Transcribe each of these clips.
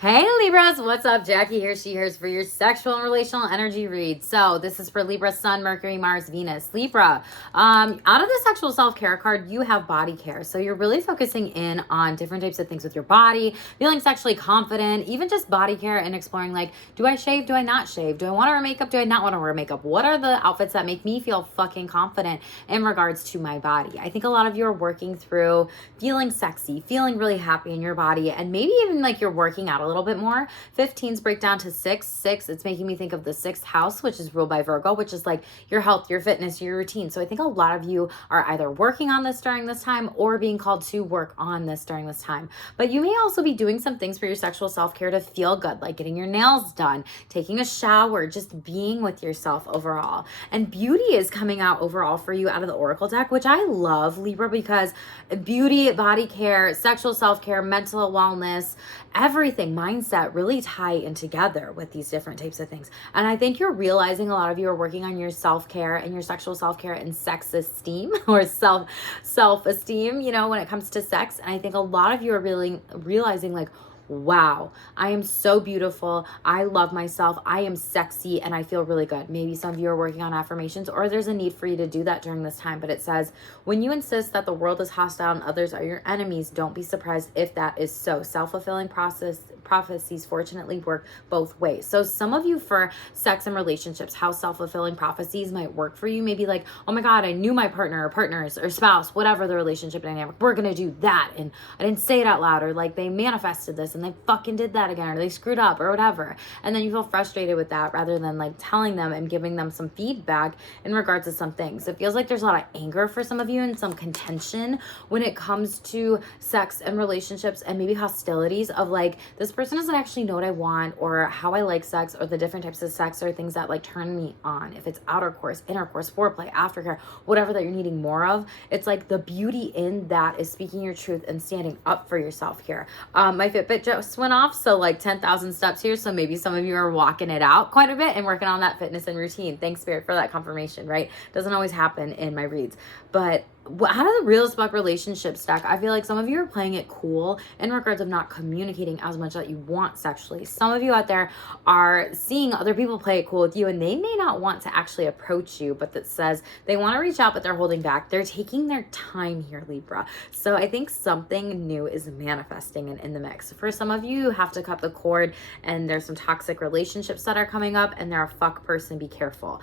Hey Libras, what's up? Jackie here. She here's for your sexual and relational energy read. So this is for Libra, Sun, Mercury, Mars, Venus. Libra, out of the sexual self-care card, you have body care. So you're really focusing in on different types of things with your body, feeling sexually confident, even just body care and exploring like, do I shave? Do I not shave? Do I want to wear makeup? Do I not want to wear makeup? What are the outfits that make me feel fucking confident in regards to my body? I think a lot of you are working through feeling sexy, feeling really happy in your body, and maybe even like you're working out a little bit more. 15s break down to 6. It's making me think of the 6th house, which is ruled by Virgo, which is like your health, your fitness, your routine. So I think a lot of you are either working on this during this time or being called to work on this during this time. But you may also be doing some things for your sexual self-care to feel good, like getting your nails done, taking a shower, just being with yourself overall. And beauty is coming out overall for you out of the Oracle deck, which I love, Libra, because beauty, body care, sexual self-care, mental wellness, everything, mindset really tie in together with these different types of things. And I think you're realizing a lot of you are working on your self-care and your sexual self-care and sex esteem or self-esteem, you know, when it comes to sex. And I think a lot of you are really realizing like, wow, I am so beautiful. I love myself. I am sexy and I feel really good. Maybe some of you are working on affirmations or there's a need for you to do that during this time. But it says, when you insist that the world is hostile and others are your enemies, don't be surprised if that is so. Self-fulfilling prophecies fortunately work both ways. So some of you for sex and relationships, how self-fulfilling prophecies might work for you. Maybe like, oh my God, I knew my partner or partners or spouse, whatever the relationship dynamic, we're going to do that. And I didn't say it out loud, or like they manifested this and they fucking did that again, or they screwed up or whatever. And then you feel frustrated with that rather than like telling them and giving them some feedback in regards to some things. It feels like there's a lot of anger for some of you and some contention when it comes to sex and relationships and maybe hostilities of like, this person doesn't actually know what I want or how I like sex or the different types of sex or things that like turn me on. If it's outer course, inner course, foreplay, aftercare, whatever that you're needing more of, it's like the beauty in that is speaking your truth and standing up for yourself here. My Fitbit just went off, so like 10,000 steps here. So maybe some of you are walking it out quite a bit and working on that fitness and routine. Thanks, Spirit, for that confirmation, right? Doesn't always happen in my reads. But out of the Real as Fuck relationship stack, I feel like some of you are playing it cool in regards of not communicating as much that you want sexually. Some of you out there are seeing other people play it cool with you and they may not want to actually approach you, but that says they want to reach out, but they're holding back. They're taking their time here, Libra. So I think something new is manifesting in the mix. For some of you, you have to cut the cord and there's some toxic relationships that are coming up and they're a fuck person. Be careful.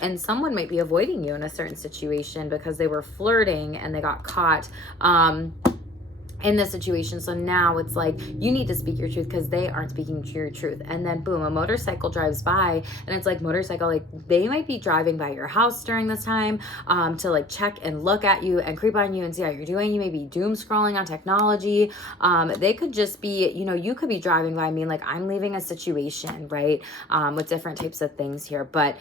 And someone might be avoiding you in a certain situation because they were flirting and they got caught in this situation. So now it's like you need to speak your truth because they aren't speaking to your truth. And then boom, a motorcycle drives by and it's like motorcycle, like they might be driving by your house during this time to like check and look at you and creep on you and see how you're doing. You may be doom scrolling on technology. They could just be, you know, you could be driving by me like I'm leaving a situation, right? With different types of things here. But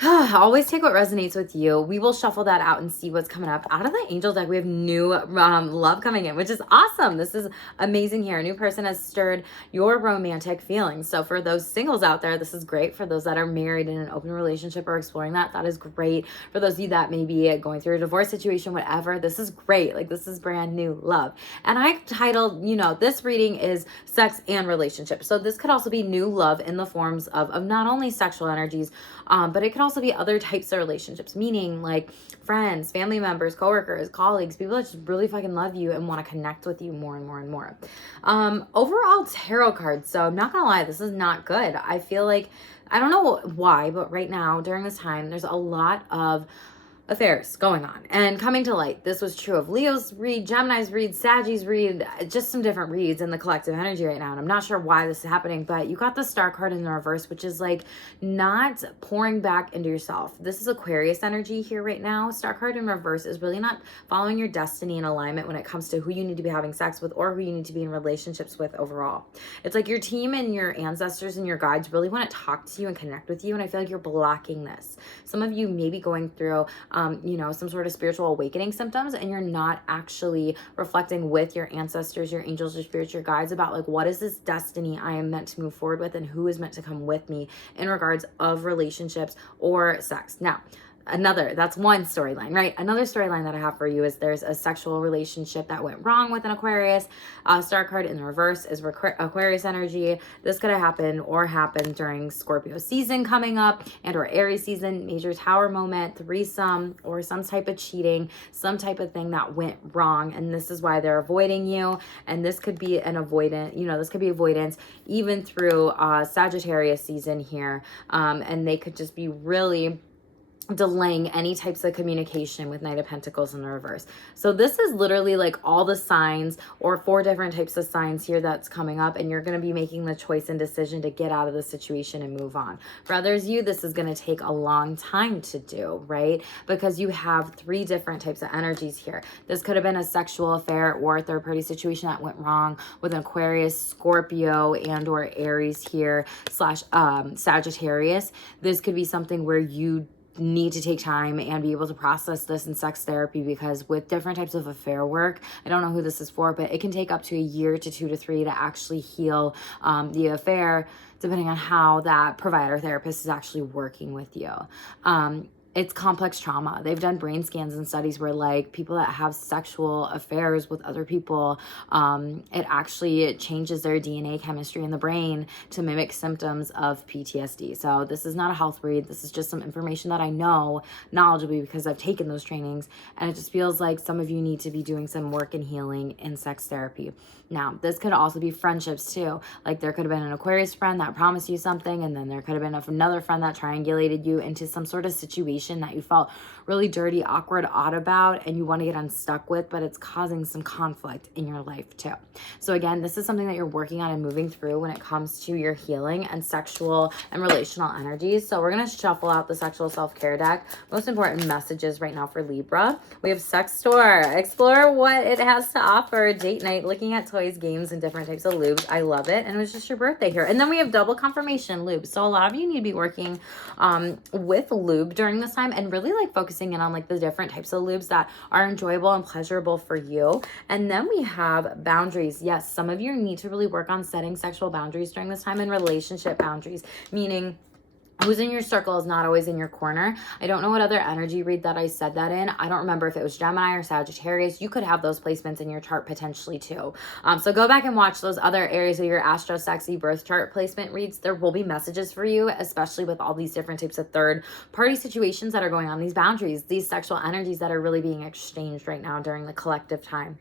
always take what resonates with you. We will shuffle that out and see what's coming up. Out of the angel deck, we have new love coming in, which is awesome. This is amazing here. A new person has stirred your romantic feelings. So for those singles out there, this is great. For those that are married in an open relationship or exploring that, that is great. For those of you that may be going through a divorce situation, whatever, this is great. Like this is brand new love. And I titled, you know, this reading is sex and relationships. So this could also be new love in the forms of not only sexual energies, but it could also be other types of relationships, meaning like friends, family members, coworkers, colleagues, people that just really fucking love you and want to connect with you more and more and more. Overall tarot cards. So I'm not gonna lie, this is not good. I feel like, I don't know why, but right now during this time, there's a lot of affairs going on and coming to light. This was true of Leo's read, Gemini's read, Sagittarius read, just some different reads in the collective energy right now. And I'm not sure why this is happening, but you got the Star card in the reverse, which is like not pouring back into yourself. This is Aquarius energy here right now. Star card in reverse is really not following your destiny and alignment when it comes to who you need to be having sex with or who you need to be in relationships with overall. It's like your team and your ancestors and your guides really want to talk to you and connect with you. And I feel like you're blocking this. Some of you may be going through you know, some sort of spiritual awakening symptoms and you're not actually reflecting with your ancestors, your angels, your spirits, your guides about like, what is this destiny I am meant to move forward with and who is meant to come with me in regards of relationships or sex. Now, that's one storyline, right? Another storyline that I have for you is there's a sexual relationship that went wrong with an Aquarius. Star card in the reverse is Aquarius energy. This could have happened or happened during Scorpio season coming up and or Aries season, major tower moment, threesome, or some type of cheating, some type of thing that went wrong. And this is why they're avoiding you. And this could be an avoidance, this could be avoidance even through Sagittarius season here. And they could just be really delaying any types of communication with Knight of Pentacles in the reverse. So this is literally like all the signs or 4 different types of signs here that's coming up, and you're going to be making the choice and decision to get out of the situation and move on. For others, this is going to take a long time to do, right? Because you have 3 different types of energies here. This could have been a sexual affair or a third party situation that went wrong with an Aquarius, Scorpio, and or Aries here / Sagittarius. This could be something where you need to take time and be able to process this in sex therapy, because with different types of affair work, I don't know who this is for, but it can take up to a year to 2 to 3 to actually heal the affair, depending on how that provider therapist is actually working with you. It's complex trauma. They've done brain scans and studies where like people that have sexual affairs with other people, it changes their DNA chemistry in the brain to mimic symptoms of PTSD. So this is not a health read. This is just some information that I know knowledgeably because I've taken those trainings, and it just feels like some of you need to be doing some work and healing in sex therapy. Now, this could also be friendships too. Like there could have been an Aquarius friend that promised you something, and then there could have been another friend that triangulated you into some sort of situation that you felt really dirty, awkward, odd about, and you want to get unstuck with, but it's causing some conflict in your life too. So again, this is something that you're working on and moving through when it comes to your healing and sexual and relational energies. So we're going to shuffle out the sexual self-care deck. Most important messages right now for Libra. We have sex store. Explore what it has to offer. Date night, looking at toys, games, and different types of lubes. I love it. And it was just your birthday here. And then we have double confirmation lube. So a lot of you need to be working with lube during this time and really like focusing in on like the different types of lubes that are enjoyable and pleasurable for you. And then we have boundaries. Yes, some of you need to really work on setting sexual boundaries during this time, and relationship boundaries, meaning who's in your circle is not always in your corner. I don't know what other energy read that I said that in. I don't remember if it was Gemini or Sagittarius. You could have those placements in your chart potentially too. So go back and watch those other areas of your Astro Sexy birth chart placement reads. There will be messages for you, especially with all these different types of third party situations that are going on, these boundaries, these sexual energies that are really being exchanged right now during the collective time.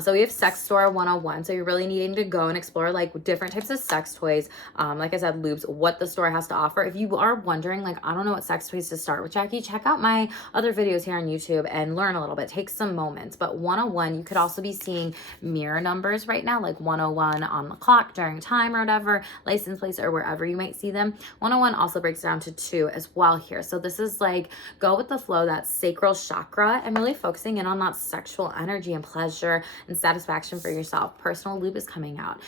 So we have Sex Store 101. So you're really needing to go and explore like different types of sex toys. Like I said, lubes, what the store has to offer. If you are wondering, like, I don't know what sex toys to start with, Jackie, check out my other videos here on YouTube and learn a little bit. Take some moments. But 101, you could also be seeing mirror numbers right now, like 101 on the clock during time or whatever, license plates or wherever you might see them. 101 also breaks down to 2 as well here. So this is like go with the flow, that sacral chakra, and really focusing in on that sexual energy and pleasure and satisfaction for yourself. Personal lube is coming out.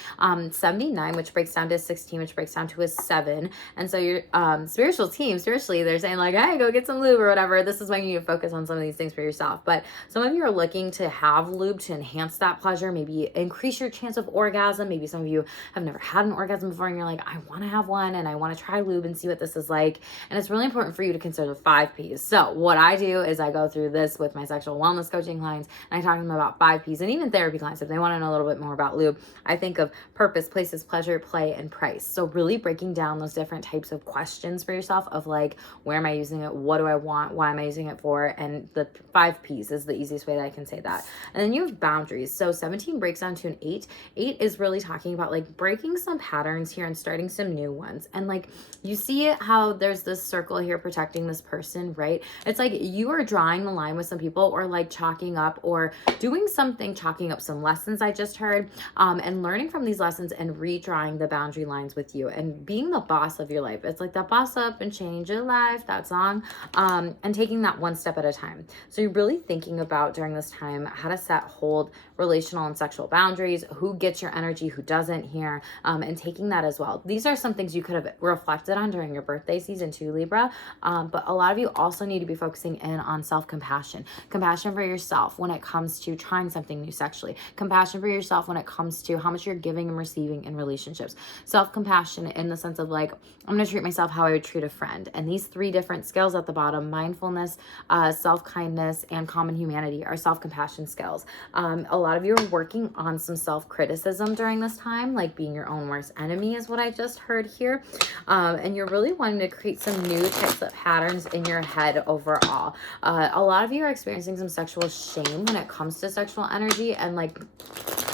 79, which breaks down to 16, which breaks down to a 7. And so your spiritually, they're saying like, hey, go get some lube or whatever. This is when you need to focus on some of these things for yourself. But some of you are looking to have lube to enhance that pleasure, maybe increase your chance of orgasm. Maybe some of you have never had an orgasm before and you're like, I want to have one and I want to try lube and see what this is like. And it's really important for you to consider the 5 Ps. So what I do is I go through this with my sexual wellness coaching clients, and I talk to them about 5 Ps, and even therapy clients, if they want to know a little bit more about lube. I think of purpose, places, pleasure, play, and price. So really breaking down those different types of questions for yourself of like, where am I using it? What do I want? Why am I using it for? And the 5 Ps is the easiest way that I can say that. And then you have boundaries. So 17 breaks down to an 8. 8 is really talking about like breaking some patterns here and starting some new ones. And like, you see how there's this circle here protecting this person, right? It's like you are drawing the line with some people, or like chalking up or doing something, chalking up some lessons I just heard, and learning from these lessons and redrawing the boundary lines with you and being the boss of your life. It's like that boss up and change your life, that song, and taking that one step at a time. So you're really thinking about during this time how to set, hold, relational and sexual boundaries, who gets your energy, who doesn't here, and taking that as well. These are some things you could have reflected on during your birthday season too, Libra. But a lot of you also need to be focusing in on self-compassion. Compassion for yourself when it comes to trying something new sexually. Compassion for yourself when it comes to how much you're giving and receiving in relationships. Self-compassion in the sense of like, I'm going to treat myself how I would treat a friend. And these three different skills at the bottom, mindfulness, self-kindness, and common humanity, are self-compassion skills. A lot of you are working on some self-criticism during this time, like being your own worst enemy is what I just heard here. And you're really wanting to create some new types of patterns in your head overall. A lot of you are experiencing some sexual shame when it comes to sexual energy, and like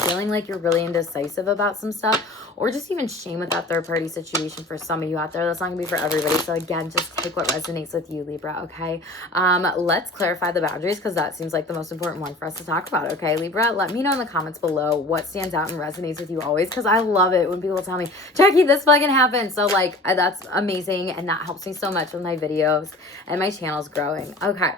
feeling like you're really indecisive about some stuff, or just even shame with that third party situation for some of you out there. That's not gonna be for everybody. So again, just take what resonates with you, Libra, okay? Let's clarify the boundaries, because that seems like the most important one for us to talk about, okay, Libra? Let me know in the comments below what stands out and resonates with you always, because I love it when people tell me, Jackie, this fucking happened. So like, that's amazing, and that helps me so much with my videos and my channel's growing. Okay,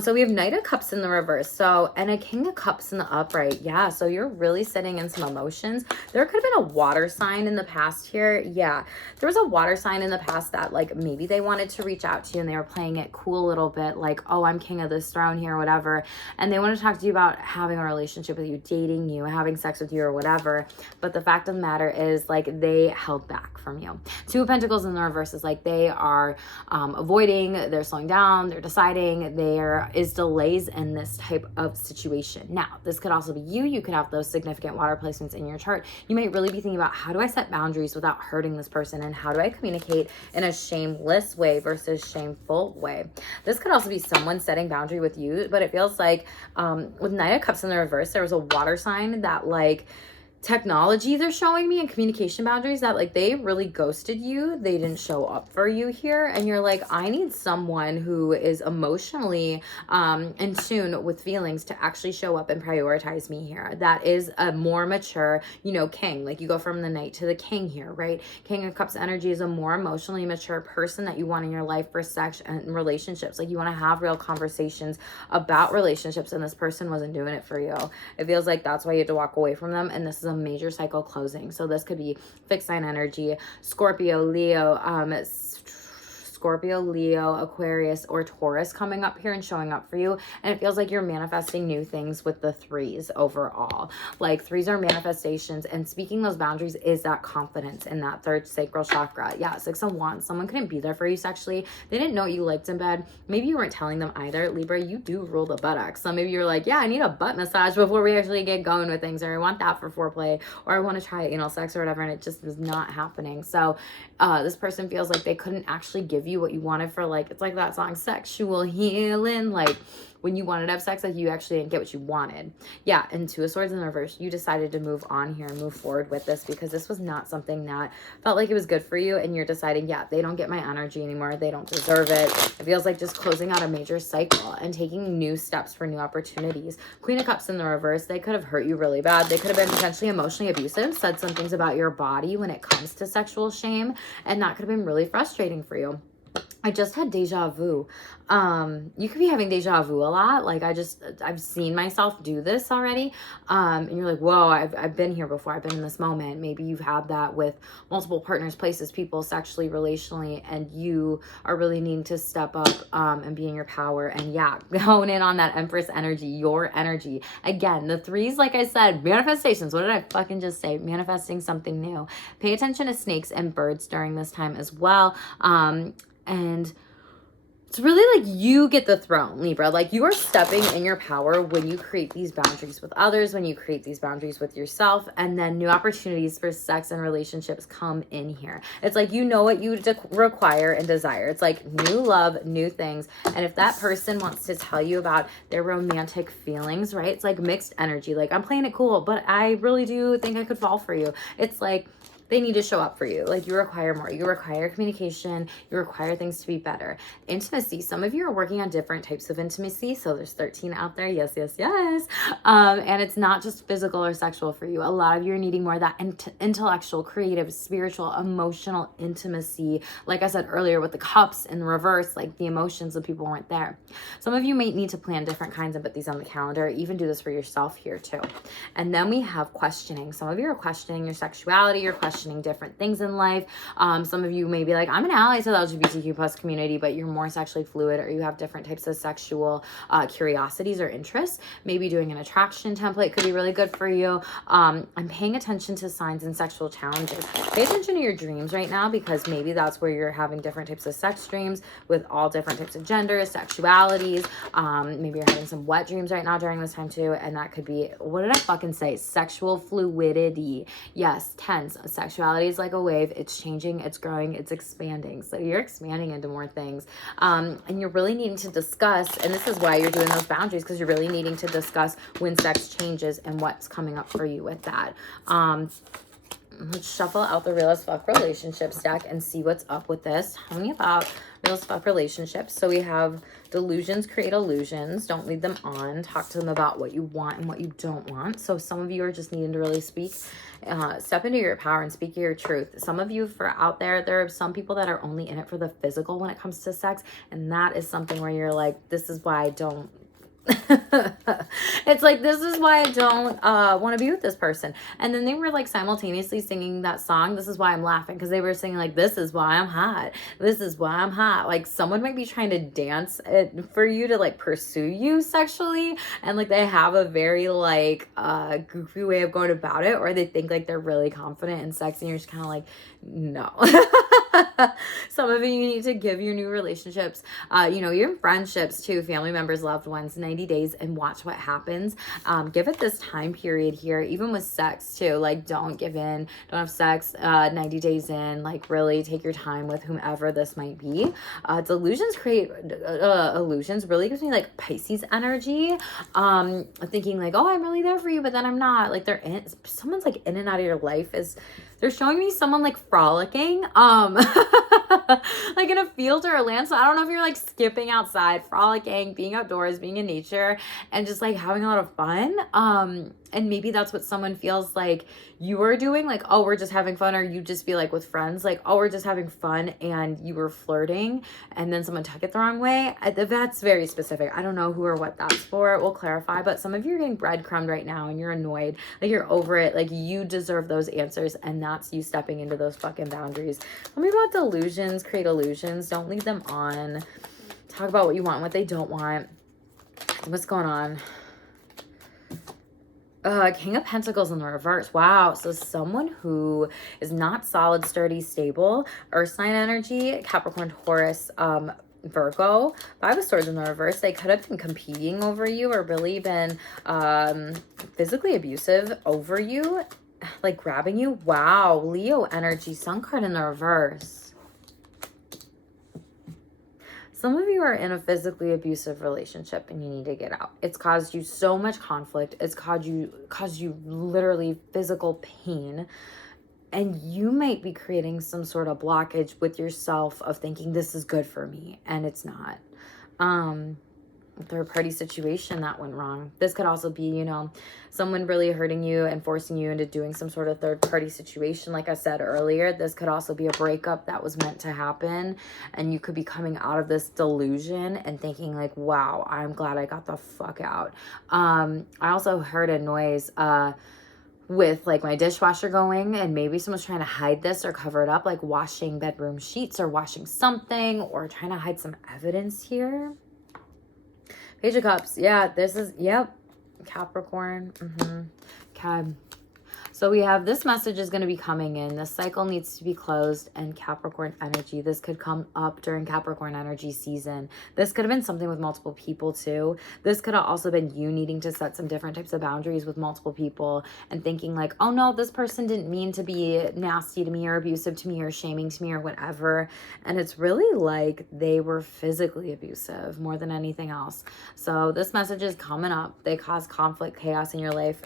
so we have Knight of Cups in the reverse, so, and a King of Cups in the upright. Yeah, so you're really sitting in some emotions. There could have been a water sign in the past here. Yeah, there was a water sign in the past that like maybe they wanted to reach out to you and they were playing it cool a little bit, like, oh, I'm king of this throne here, whatever, and they want to talk to you about having a relationship with you, dating you, having sex with you, or whatever. But the fact of the matter is, like, they held back from you. Two of Pentacles in the reverse is like they are avoiding, they're slowing down, they're deciding. There is delays in this type of situation. Now, this could also be you. You could have those significant water placements in your chart. You might really be thinking about, how do I set boundaries without hurting this person, and how do I communicate in a shameless way versus shameful way? This could also be someone setting boundary with you, but it feels like with Knight of Cups in the reverse, there was a water sign that like technology they're showing me, and communication boundaries, that like they really ghosted you. They didn't show up for you here, and you're like, I need someone who is emotionally in tune with feelings to actually show up and prioritize me here. That is a more mature, you know, king. Like, you go from the Knight to the King here, right? King of Cups energy is a more emotionally mature person that you want in your life for sex and relationships. Like, you want to have real conversations about relationships, and this person wasn't doing it for you. It feels like that's why you had to walk away from them, and this is a major cycle closing. So this could be fixed sign energy, Scorpio, Leo, Scorpio, Leo, Aquarius, or Taurus coming up here and showing up for you. And it feels like you're manifesting new things with the threes overall. Like, threes are manifestations, and speaking those boundaries is that confidence in that third sacral chakra. Yeah, Six of Wands. Someone couldn't be there for you sexually. They didn't know what you liked in bed. Maybe you weren't telling them either. Libra, you do rule the buttocks. So maybe you're like, yeah, I need a butt massage before we actually get going with things, or I want that for foreplay, or I want to try, you know, sex or whatever, and it just was not happening. So this person feels like they couldn't actually give you what you wanted for, like, it's like that song, Sexual Healing. Like, when you wanted to have sex, like, you actually didn't get what you wanted. Yeah, and Two of Swords in the reverse, you decided to move on here and move forward with this, because this was not something that felt like it was good for you, and you're deciding, yeah, they don't get my energy anymore, they don't deserve it. It feels like just closing out a major cycle and taking new steps for new opportunities. Queen of Cups in the reverse, they could have hurt you really bad. They could have been potentially emotionally abusive, said some things about your body when it comes to sexual shame, and that could have been really frustrating for you. I just had deja vu. You could be having deja vu a lot. Like, I've seen myself do this already. And you're like, whoa, I've been here before. I've been in this moment. Maybe you've had that with multiple partners, places, people, sexually, relationally, and you are really needing to step up and be in your power. And yeah, hone in on that Empress energy, your energy. Again, the threes, like I said, manifestations. What did I fucking just say? Manifesting something new. Pay attention to snakes and birds during this time as well. And it's really like you get the throne, Libra. Like, you are stepping in your power when you create these boundaries with others, when you create these boundaries with yourself, and then new opportunities for sex and relationships come in here. It's like, you know what you require and desire. It's like new love, new things. And if that person wants to tell you about their romantic feelings, right? It's like mixed energy. Like, I'm playing it cool, but I really do think I could fall for you. It's like, they need to show up for you. Like, you require more. You require communication. You require things to be better. Intimacy. Some of you are working on different types of intimacy. So there's 13 out there. Yes, yes, yes. And it's not just physical or sexual for you. A lot of you are needing more of that intellectual, creative, spiritual, emotional intimacy. Like I said earlier with the cups in reverse, like the emotions of people weren't there. Some of you may need to plan different kinds and put these on the calendar. Even do this for yourself here too. And then we have questioning. Some of you are questioning your sexuality. You're questioning different things in life. Some of you may be like, I'm an ally to the LGBTQ plus community, but you're more sexually fluid, or you have different types of sexual curiosities or interests. Maybe doing an attraction template could be really good for you. I'm paying attention to signs and sexual challenges. Pay attention to your dreams right now, because maybe that's where you're having different types of sex dreams with all different types of genders, sexualities. Maybe you're having some wet dreams right now during this time too. And that could be, what did I fucking say? Sexual fluidity. Yes, tense. Sexuality is like a wave. It's changing, it's growing, it's expanding. So you're expanding into more things. And you're really needing to discuss, and this is why you're doing those boundaries, because you're really needing to discuss when sex changes and what's coming up for you with that. Let's shuffle out the Real as Fuck relationships deck and see what's up with this. Tell me about Real as Fuck relationships. So we have delusions create illusions. Don't lead them on. Talk to them about what you want and what you don't want. So some of you are just needing to really speak, step into your power and speak your truth. Some of you for out there, there are some people that are only in it for the physical when it comes to sex. And that is something where you're like, this is why I don't. It's like, this is why I don't want to be with this person. And then they were like simultaneously singing that song. This is why I'm laughing, because they were singing like, this is why I'm hot, this is why I'm hot. Like, someone might be trying to dance it for you to like pursue you sexually, and like they have a very like goofy way of going about it, or they think like they're really confident and sexy, and you're just kind of like, no. Some of you need to give your new relationships, your friendships too, family members, loved ones, 90 days and watch what happens. Give it this time period here, even with sex too. Like, don't give in, don't have sex 90 days in. Like, really take your time with whomever this might be. Delusions create illusions. Really gives me like Pisces energy. Thinking like, oh, I'm really there for you, but then I'm not. Like, someone's like in and out of your life. They're showing me someone like frolicking, like in a field or a land. So I don't know if you're like skipping outside, frolicking, being outdoors, being in nature, and just like having a lot of fun. And maybe that's what someone feels like you are doing. Like, oh, we're just having fun. Or you just feel like with friends, like, oh, we're just having fun, and you were flirting and then someone took it the wrong way. That's very specific. I don't know who or what that's for. We'll clarify. But some of you are getting breadcrumbed right now and you're annoyed. Like, you're over it. Like, you deserve those answers, and that's you stepping into those fucking boundaries. Tell me about delusions create illusions. Don't lead them on. Talk about what you want and what they don't want. What's going on? King of Pentacles in the reverse. Wow. So someone who is not solid, sturdy, stable, earth sign energy, Capricorn, Taurus, Virgo, Five of Swords in the reverse. They could have been competing over you, or really been physically abusive over you, like grabbing you. Wow. Leo energy, Sun card in the reverse. Some of you are in a physically abusive relationship and you need to get out. It's caused you so much conflict. It's caused you literally physical pain. And you might be creating some sort of blockage with yourself of thinking this is good for me, and it's not. Third party situation that went wrong. This could also be, someone really hurting you and forcing you into doing some sort of third party situation. Like I said earlier, this could also be a breakup that was meant to happen, and you could be coming out of this delusion and thinking like, wow, I'm glad I got the fuck out. I also heard a noise with like my dishwasher going, and maybe someone's trying to hide this or cover it up, like washing bedroom sheets or washing something, or trying to hide some evidence here. Page of Cups. Yeah, this is, yep. Capricorn. Okay. So we have this message is going to be coming in. This cycle needs to be closed, and Capricorn energy. This could come up during Capricorn energy season. This could have been something with multiple people too. This could have also been you needing to set some different types of boundaries with multiple people and thinking like, oh no, this person didn't mean to be nasty to me or abusive to me or shaming to me or whatever. And it's really like they were physically abusive more than anything else. So this message is coming up. They cause conflict, chaos in your life.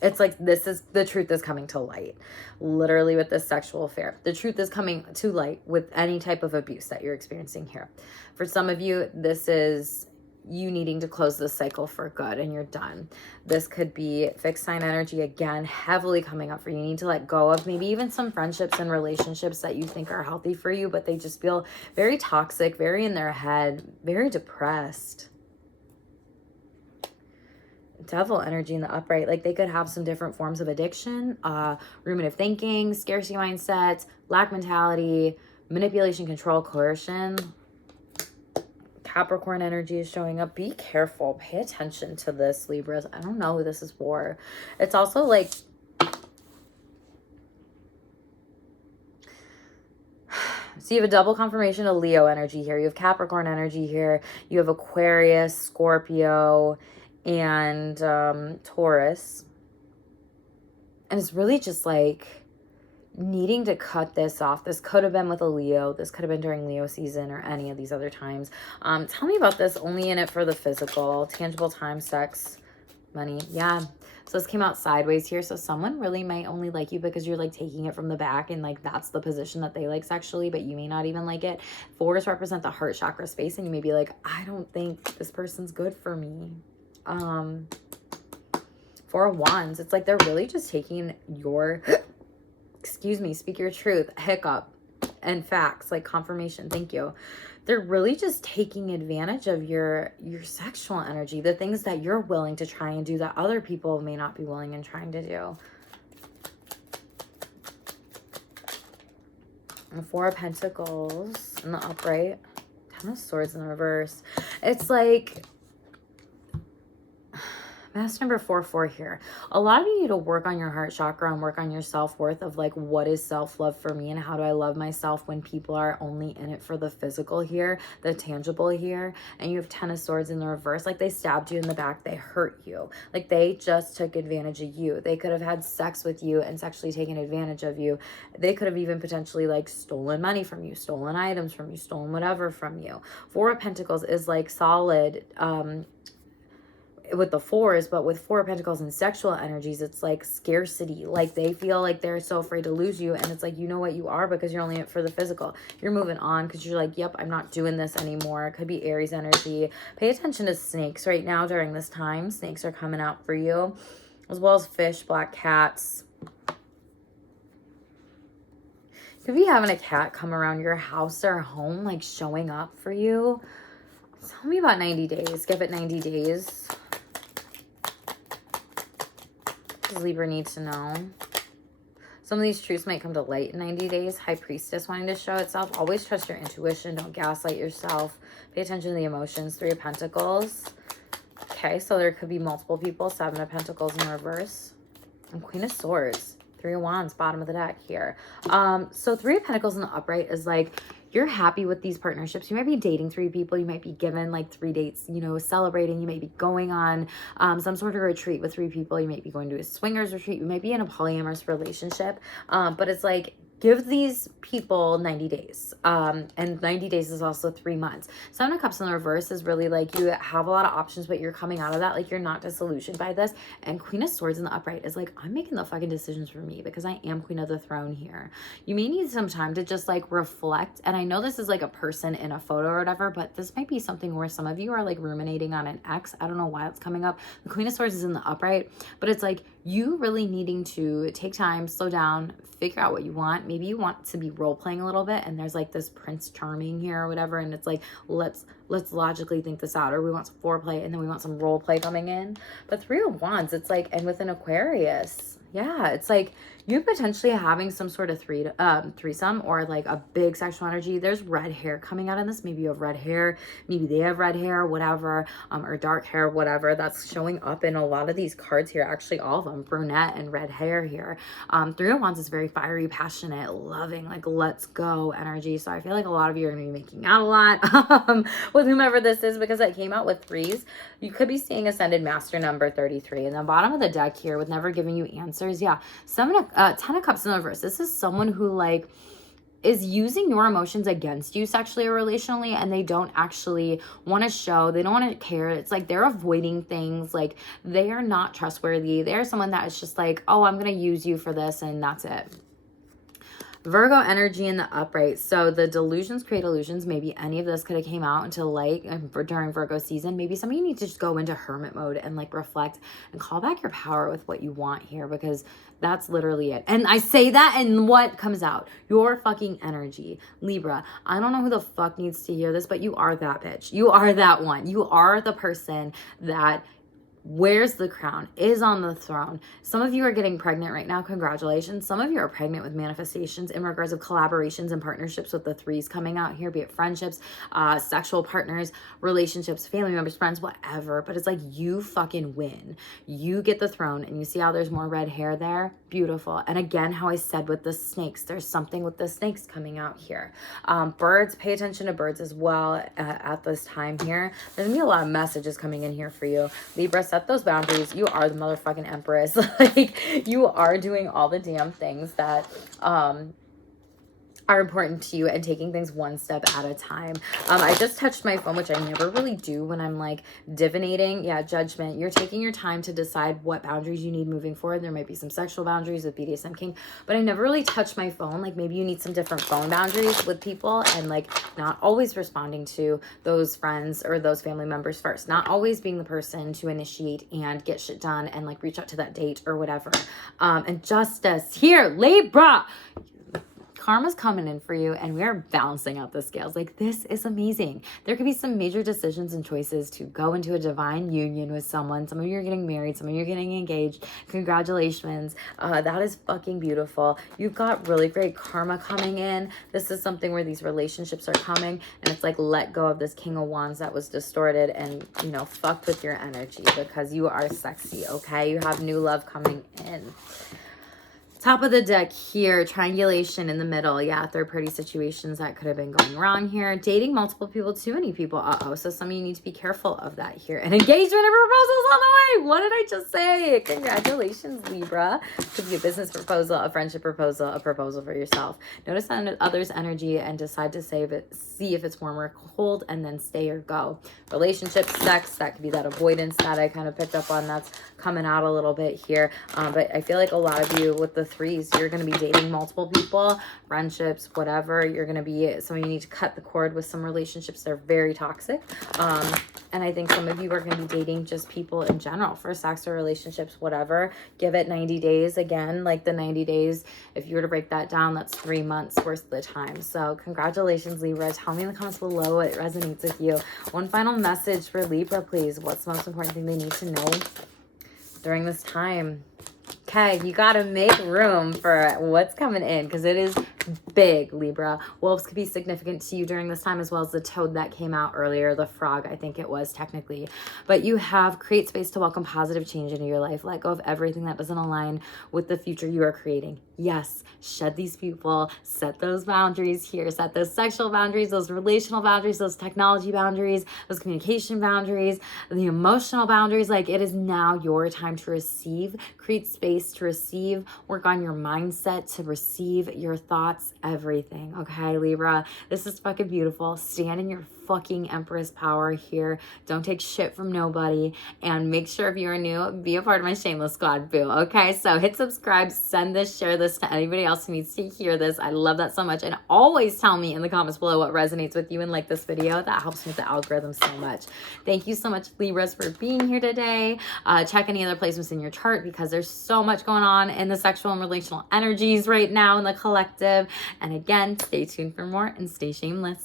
It's like the truth is coming to light. Literally with this sexual affair. The truth is coming to light with any type of abuse that you're experiencing here. For some of you, this is you needing to close this cycle for good and you're done. This could be fixed sign energy again, heavily coming up for you. You need to let go of maybe even some friendships and relationships that you think are healthy for you, but they just feel very toxic, very in their head, very depressed. Devil energy in the upright, like they could have some different forms of addiction, ruminative thinking, scarcity mindsets, lack mentality, manipulation, control, coercion. Capricorn energy is showing up. Be careful. Pay attention to this, Libras. I don't know who this is for. It's also like, so you have a double confirmation of Leo energy here. You have Capricorn energy here. You have Aquarius, Scorpio, and Taurus. And it's really just like needing to cut this off. This could have been with a Leo. This could have been during Leo season or any of these other times. Tell me about this. Only in it for the physical, tangible time, sex, money. Yeah. So this came out sideways here. So someone really might only like you because you're like taking it from the back and like that's the position that they like sexually, but you may not even like it. Fours represent the heart chakra space and you may be like, I don't think this person's good for me. Four of Wands, it's like they're really just taking your, excuse me, speak your truth, hiccup, and facts, like confirmation, thank you. They're really just taking advantage of your sexual energy, the things that you're willing to try and do that other people may not be willing and trying to do. And Four of Pentacles in the upright, Ten of Swords in the reverse. It's like, Mass number 44 here. A lot of you need to work on your heart chakra and work on your self-worth of like, what is self-love for me and how do I love myself when people are only in it for the physical here, the tangible here. And you have Ten of Swords in the reverse. Like they stabbed you in the back. They hurt you. Like they just took advantage of you. They could have had sex with you and sexually taken advantage of you. They could have even potentially like stolen money from you, stolen items from you, stolen whatever from you. Four of Pentacles is like solid, with the fours, but with Four of Pentacles and sexual energies, it's like scarcity. Like they feel like they're so afraid to lose you. And it's like, you know what you are because you're only in it for the physical. You're moving on because you're like, yep, I'm not doing this anymore. It could be Aries energy. Pay attention to snakes right now during this time. Snakes are coming out for you, as well as fish, black cats. You could be having a cat come around your house or home, like showing up for you. Tell me about 90 days. Give it 90 days. Libra needs to know. Some of these truths might come to light in 90 days. High Priestess wanting to show itself. Always trust your intuition. Don't gaslight yourself. Pay attention to the emotions. Three of Pentacles. Okay, so there could be multiple people. Seven of Pentacles in reverse. And Queen of Swords. Three of Wands, bottom of the deck here. So Three of Pentacles in the upright is like, you're happy with these partnerships. You might be dating three people. You might be given like 3 dates, you know, celebrating. You might be going on some sort of retreat with 3 people. You might be going to a swingers retreat. You might be in a polyamorous relationship. But it's like, give these people 90 days. And 90 days is also 3 months. Seven of Cups in the reverse is really like you have a lot of options, but you're coming out of that. Like you're not disillusioned by this. And Queen of Swords in the upright is like, I'm making the fucking decisions for me because I am Queen of the Throne here. You may need some time to just like reflect. And I know this is like a person in a photo or whatever, but this might be something where some of you are like ruminating on an ex. I don't know why it's coming up. The Queen of Swords is in the upright, but it's like you really needing to take time, slow down, figure out what you want. Maybe you want to be role playing a little bit and there's like this Prince Charming here or whatever. And it's like, let's logically think this out, or we want some foreplay and then we want some role play coming in. But Three of Wands, it's like, and with an Aquarius, yeah, it's like you potentially having some sort of threesome or like a big sexual energy. There's red hair coming out in this. Maybe you have red hair, maybe they have red hair, whatever, or dark hair, whatever. That's showing up in a lot of these cards here. Actually, all of them, brunette and red hair here. Three of Wands is very fiery, passionate, loving, like let's go energy. So I feel like a lot of you are going to be making out a lot with whomever this is because it came out with threes. You could be seeing Ascended Master number 33. And the bottom of the deck here with never giving you answers. Yeah, 10 of Cups in the reverse. This is someone who like is using your emotions against you sexually or relationally, and they don't actually want to show, they don't want to care. It's like they're avoiding things, like they are not trustworthy. They're someone that is just like, oh, I'm going to use you for this and that's it. Virgo energy in the upright. So the delusions create illusions. Maybe any of this could have came out into light during Virgo season. Maybe some of you need to just go into hermit mode and like reflect and call back your power with what you want here, because that's literally it. And I say that, and what comes out? Your fucking energy. Libra, I don't know who the fuck needs to hear this, but you are that bitch. You are that one. You are the person that wears the crown, is on the throne. Some of you are getting pregnant right now. Congratulations. Some of you are pregnant with manifestations in regards of collaborations and partnerships with the threes coming out here, be it friendships, sexual partners, relationships, family members, friends, whatever. But it's like you fucking win. You get the throne, and you see how there's more red hair there? Beautiful. And again, how I said with the snakes, there's something with the snakes coming out here. Birds, pay attention to birds as well at this time here. There's gonna be a lot of messages coming in here for you. Libra, set those boundaries. You are the motherfucking empress. Like, you are doing all the damn things that are important to you and taking things one step at a time. I just touched my phone, which I never really do when I'm like divinating. Yeah, judgment. You're taking your time to decide what boundaries you need moving forward. There might be some sexual boundaries with BDSM King, but I never really touch my phone. Like, maybe you need some different phone boundaries with people, and like not always responding to those friends or those family members first. Not always being the person to initiate and get shit done and like reach out to that date or whatever. And justice here, Libra. Karma's coming in for you, and we are balancing out the scales. Like, this is amazing. There could be some major decisions and choices to go into a divine union with someone. Some of you are getting married. Some of you are getting engaged. Congratulations. That is fucking beautiful. You've got really great karma coming in. This is something where these relationships are coming, and it's like, let go of this King of Wands that was distorted and, you know, fucked with your energy, because you are sexy, okay? You have new love coming in. Top of the deck here, triangulation in the middle. Yeah, third-party situations that could have been going wrong here. Dating multiple people, too many people. Uh-oh. So some of you need to be careful of that here. And engagement and proposals on the way. What did I just say? Congratulations, Libra. Could be a business proposal, a friendship proposal, a proposal for yourself. Notice others' energy and decide to see if it's warm or cold, and then stay or go. Relationships, sex, that could be that avoidance that I kind of picked up on. That's coming out a little bit here. But I feel like a lot of you with the threes, you're going to be dating multiple people, friendships, whatever. You're going to be, some of you need to cut the cord with some relationships that are very toxic. And I think some of you are going to be dating just people in general for sex or relationships, whatever. Give it 90 days. Again, like the 90 days, if you were to break that down, that's 3 months worth of the time. So congratulations, Libra. Tell me in the comments below what resonates with you. One final message for Libra, please. What's the most important thing they need to know during this time? Okay, you got to make room for what's coming in, because it is big, Libra. Wolves could be significant to you during this time, as well as the toad that came out earlier, the frog, I think it was technically. But you have create space to welcome positive change into your life. Let go of everything that doesn't align with the future you are creating. Yes, shed these people, set those boundaries here, set those sexual boundaries, those relational boundaries, those technology boundaries, those communication boundaries, the emotional boundaries. Like, it is now your time to receive, create space to receive, work on your mindset to receive your thoughts, everything. Okay, Libra, this is fucking beautiful. Stand in your fucking empress power here. Don't take shit from nobody, and make sure if you are new, be a part of my Shameless squad, boo. Okay, so hit subscribe, send this, share this to anybody else who needs to hear this. I love that so much. And always tell me in the comments below what resonates with you and like this video. That helps me with the algorithm so much. Thank you so much, Libras, for being here today. Check any other placements in your chart, because there's so much going on in the sexual and relational energies right now in the collective. And again, stay tuned for more, and stay shameless.